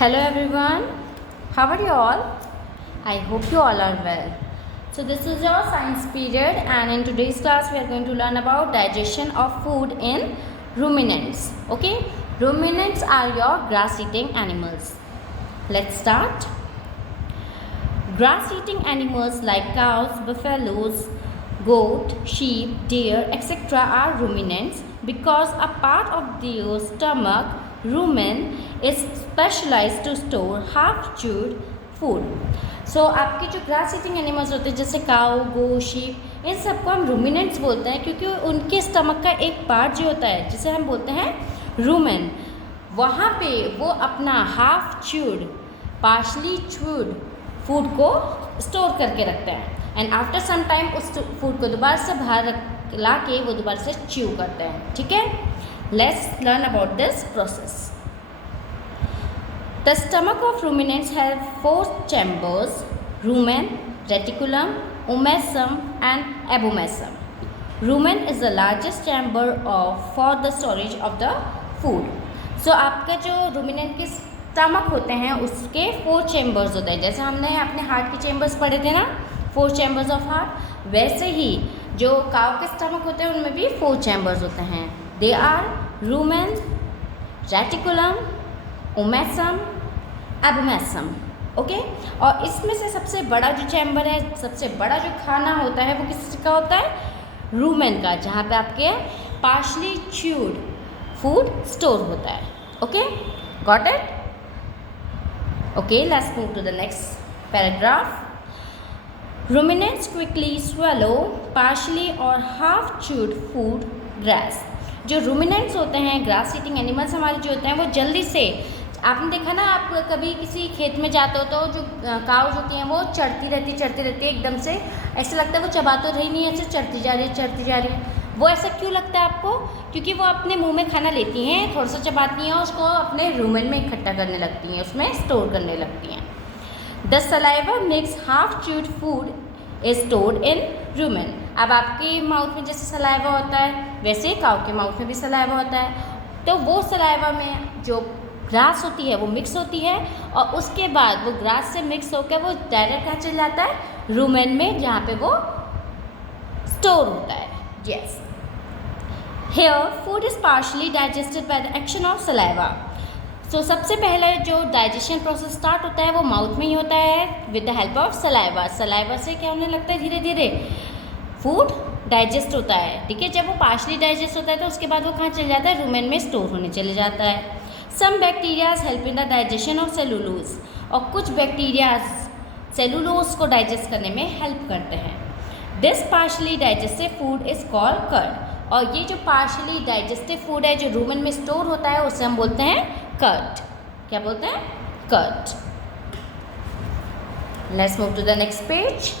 Hello everyone, how are you all? I hope you all are well. So this is your science period and in today's class we are going to learn about digestion of food in ruminants. Okay, ruminants are your grass eating animals. Let's start. Grass eating animals like cows, buffaloes, goat, sheep, deer, etc. are ruminants because a part of their stomach, rumen, is specialized to store half chewed food. So आपके जो grass eating animals होते हैं जैसे काऊ, गो, sheep, इन सबको हम ruminants बोलते हैं क्योंकि उनके स्टमक का एक पार्ट जो होता है जिसे हम बोलते हैं रूमेन, वहाँ पे वो अपना half chewed, partially chewed food को स्टोर करके रखते हैं एंड आफ्टर सम टाइम उस फूड को दोबारा से बाहर ला के वो दोबारा से च्यू करते हैं. ठीक है, let's learn about this process. The stomach of ruminants has 4 chambers: rumen, reticulum, omasum and abomasum. Rumen is the largest chamber for the storage of the food. So आपके जो ruminant के स्टमक होते हैं उसके 4 चैम्बर्स होते हैं. जैसे हमने अपने हार्ट के चैम्बर्स पढ़े थे ना, 4 चैम्बर्स ऑफ हार्ट, वैसे ही जो काव के स्टमक होते हैं उनमें भी 4 चैम्बर्स होते हैं. They are rumen, reticulum, omasum, abomasum. Okay, और इसमें से सबसे बड़ा जो चैम्बर है, सबसे बड़ा जो खाना होता है वो किसका होता है? रूमेन का, जहाँ पे आपके पार्शली च्यूड फूड स्टोर होता है. Okay, got it? Okay, let's move to the next paragraph. Ruminants quickly swallow partially और half chewed food grass. जो ruminants होते हैं, ग्रास ईटिंग एनिमल्स हमारे जो होते हैं, वो जल्दी से, आपने देखा ना, आप कभी किसी खेत में जाते हो तो जो काउज होती हैं वो चढ़ती रहती है एकदम से, ऐसा लगता है वो चबा तो रही नहीं, ऐसे चढ़ती जा रही है. वो ऐसा क्यों लगता है आपको? क्योंकि वो अपने मुंह में खाना लेती हैं, थोड़ा सा चबाती हैं, उसको अपने रूमेन में इकट्ठा करने लगती हैं, उसमें स्टोर करने लगती हैं. The saliva makes half chewed food is stored in rumen. अब आपके माउथ में जैसे सलाइवा होता है वैसे काऊ के माउथ में भी सलाइवा होता है. तो वो सलाइवा में जो ग्रास होती है वो मिक्स होती है और उसके बाद वो ग्रास से मिक्स होकर वो डायरेक्ट कहाँ चल जाता है? रूमेन में, जहाँ पे वो स्टोर होता है. Yes, here food is partially digested by the action of saliva. So सबसे पहले जो डाइजेशन प्रोसेस स्टार्ट होता है वो माउथ में ही होता है with the help of saliva. Saliva से क्या होने लगता है? धीरे धीरे फूड डाइजेस्ट होता है. ठीक है, जब वो पार्शली डाइजेस्ट होता है तो उसके बाद वो कहाँ चले जाता है? रूमेन में स्टोर होने चले जाता है. Some bacterias help in the digestion of cellulose. और कुछ बैक्टीरियाज सेलुलोज को डाइजेस्ट करने में हेल्प करते हैं. This partially digestive food is called curd. और ये जो पार्शली डाइजेस्टिव फूड है जो रूमेन में स्टोर होता है उसे हम बोलते हैं कर्ड. क्या बोलते हैं? Curd. Let's move to the next page.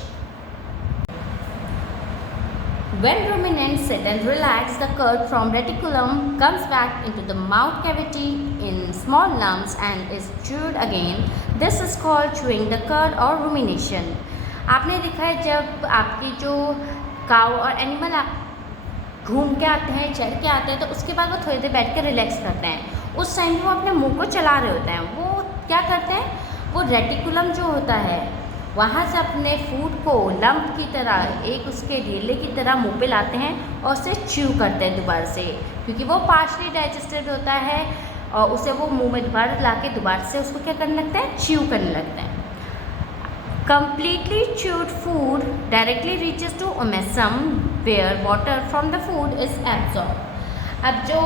When ruminants sit and relax, the curd from reticulum comes back into the mouth cavity in small lumps and is chewed again. This is called chewing the curd or rumination. आपने देखा है जब आपकी जो काऊ और animal घूम के आते हैं, चढ़ के आते हैं, तो उसके बाद वो थोड़ी देर बैठ कर रिलैक्स करते हैं. उस टाइम वो अपने मुंह को चला रहे होते हैं. वो क्या करते हैं? वो रेटिकुलम जो होता है वहाँ से अपने फूड को लंप की तरह, एक उसके ढेले की तरह मुंह पे लाते हैं और उसे च्यू करते हैं दोबारा से, क्योंकि वो पार्शली डाइजेस्टेड होता है और उसे वो मुंह में दोबारा ला के दोबारा से उसको क्या करने लगते हैं? च्यू करने लगते हैं. Completely chewed food directly reaches to omasum where water from the food is absorbed. अब जो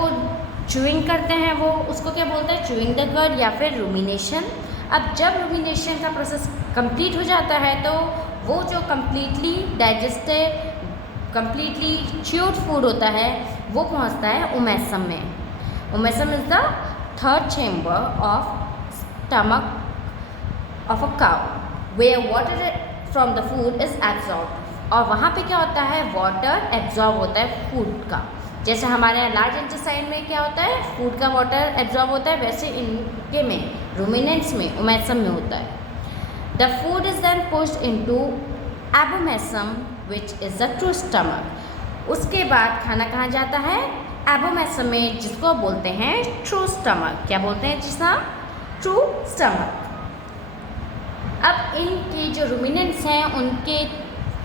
च्यूइंग करते हैं वो उसको क्या बोलते हैं? च्यूइंग द कर्ड या फिर रूमिनेशन. अब जब रूमिनेशन का प्रोसेस कंप्लीट हो जाता है तो वो जो completely digested, completely chewed food होता है वो पहुंचता है ओमेसम में. Omasum is the third chamber of stomach of a cow where water from the food is absorb. और वहाँ पे क्या होता है? वाटर एब्जॉर्ब होता है फूड का. जैसे हमारे लार्ज इंटेस्टाइन में क्या होता है? फूड का वाटर एब्जॉर्ब होता है, वैसे इनके में, रूमिनेंट्स में, ओमेसम में होता है. The food is then pushed into abomasum which is the true stomach. उसके बाद खाना कहाँ जाता है? एबोमेसम में, जिसको बोलते हैं ट्रू स्टमक. क्या बोलते हैं जिसका? True stomach. अब इनके जो रूमिनेंट्स हैं उनके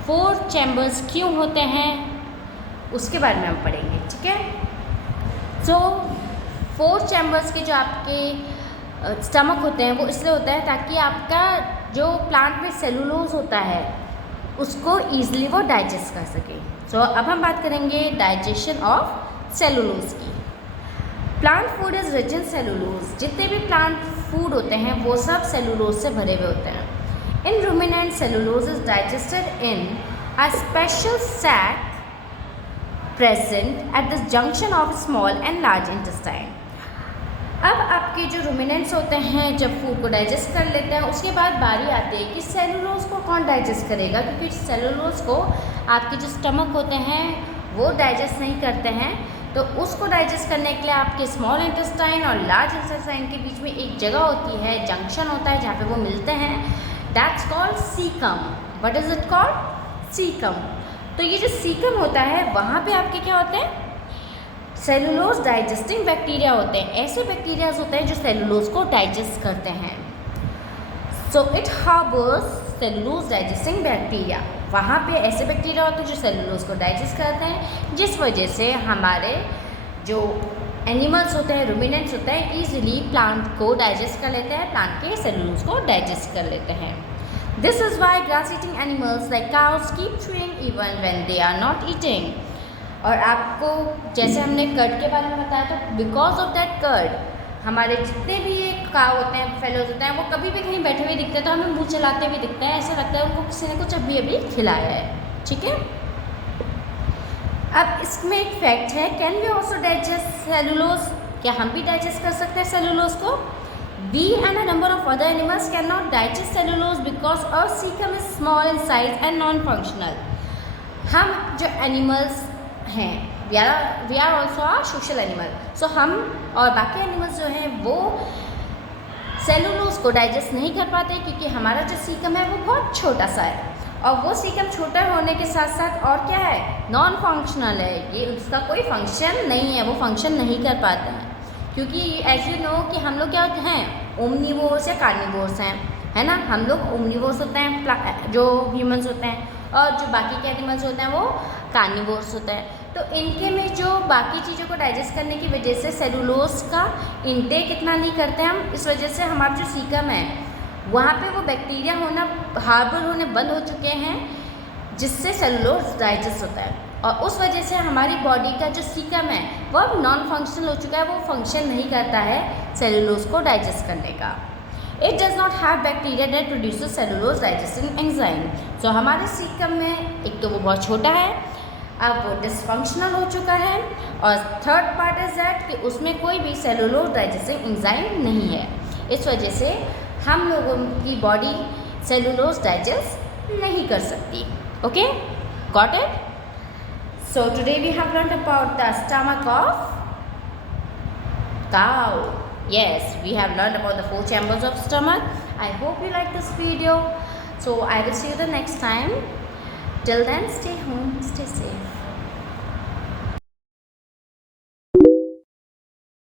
4 चैम्बर्स क्यों होते हैं उसके बारे में हम पढ़ेंगे, ठीक है। सो 4 चैम्बर्स के जो आपके स्टमक होते हैं वो इसलिए होता है ताकि आपका जो प्लांट में सेलुलोज होता है उसको ईजिली वो डाइजेस्ट कर सके। सो अब हम बात करेंगे डाइजेशन ऑफ सेलुलोज की। Plant food is rich in cellulose. जितने भी प्लांट फूड होते हैं वो सब सेलुलोज से भरे हुए होते हैं। In ruminant cellulose is digested in a special sac present at the junction of small and large intestine. अब आपके जो रूमिनेंट्स होते हैं जब फूड को डाइजेस्ट कर लेते हैं उसके बाद बारी आती है कि सेलुलोज को कौन डाइजेस्ट करेगा, क्योंकि सेलुलोज को आपके जो स्टमक होते हैं वो डाइजेस्ट नहीं करते हैं। तो उसको डाइजेस्ट करने के लिए आपके स्मॉल इंटेस्टाइन और लार्ज इंटेस्टाइन के बीच में एक जगह होती है, जंक्शन होता है जहाँ पे वो मिलते हैं। That's called caecum. What is it called? Caecum. तो ये जो सीकम होता है वहाँ पे आपके क्या होते हैं? सेलुलोज डाइजेस्टिंग बैक्टीरिया होते हैं। ऐसे बैक्टीरियाज होते हैं जो सेलुलोज को डाइजेस्ट करते हैं। So it harbours cellulose digesting bacteria. वहाँ पे ऐसे बैक्टीरिया होते हैं जो सेलुलोज को डाइजेस्ट करते हैं, जिस वजह से हमारे जो एनिमल्स होते हैं, रूमिनेंट्स होते हैं, ईजिली प्लांट को डाइजेस्ट कर लेते हैं, प्लांट के सेलुलोज को डाइजेस्ट कर लेते हैं। This is why grass eating animals like cows keep chewing even when they are not eating. और आपको जैसे हमने कर्ड के बारे में बताया, तो बिकॉज ऑफ दैट कर्ड हमारे जितने भी ये काव होते हैं, फेलोज होते हैं, वो कभी भी कहीं बैठे हुए दिखते हैं तो हमें मुंह चलाते हुए दिखते हैं, ऐसा लगता है उनको किसी ने कुछ अभी अभी खिलाया है, ठीक है। अब इसमें एक फैक्ट है, can we also digest cellulose? क्या हम भी डाइजेस्ट कर सकते हैं सेलुलोज को? We and a number of other animals can not digest cellulose because our caecum is small in size and non functional. हम जो एनिमल्स हैं, we are also a social animal. So हम और बाकी एनिमल्स जो हैं वो सेलुलोज को डाइजेस्ट नहीं कर पाते क्योंकि हमारा जो सीकम है वो बहुत छोटा सा है, और वो सीकम छोटा होने के साथ साथ और क्या है, नॉन फंक्शनल है। ये उसका कोई फंक्शन नहीं है, वो फंक्शन नहीं कर पाते हैं क्योंकि एज यू नो कि हम लोग क्या हैं, ओमनीवोर्स या कार्निवोर्स हैं, है ना। हम लोग ओमनीवोर्स होते हैं जो ह्यूमंस होते हैं, और जो बाकी के एनिमल्स होते हैं वो कार्निवोर्स होते हैं। तो इनके में जो बाकी चीज़ों को डाइजेस्ट करने की वजह से सेलुलोज का इंटेक इतना नहीं करते हम, इस वजह से हमारा जो सीकम है वहाँ पे वो बैक्टीरिया होना, हार्बर होने बंद हो चुके हैं, जिससे सेलुलोज डाइजेस्ट होता है। और उस वजह से हमारी बॉडी का जो सीकम है वो अब नॉन फंक्शनल हो चुका है, वो फंक्शन नहीं करता है सेलुलोज को डाइजेस्ट करने का। It does not have bacteria that produces cellulose digesting enzyme. So हमारे सीकम में एक तो वो बहुत छोटा है, अब वो डिसफंक्शनल हो चुका है, और थर्ड पार्ट इज दैट कि उसमें कोई भी सेलुलोज डाइजेस्टिंग एंजाइम नहीं है। इस वजह से हम लोगों की बॉडी सेलुलोज डाइजेस्ट नहीं कर सकती। Okay, got it? So today we have learned about the stomach of cow. Yes, we have learned about the 4 chambers of stomach. I hope you like this video. So I will see you the next time. Till then, stay home, stay safe.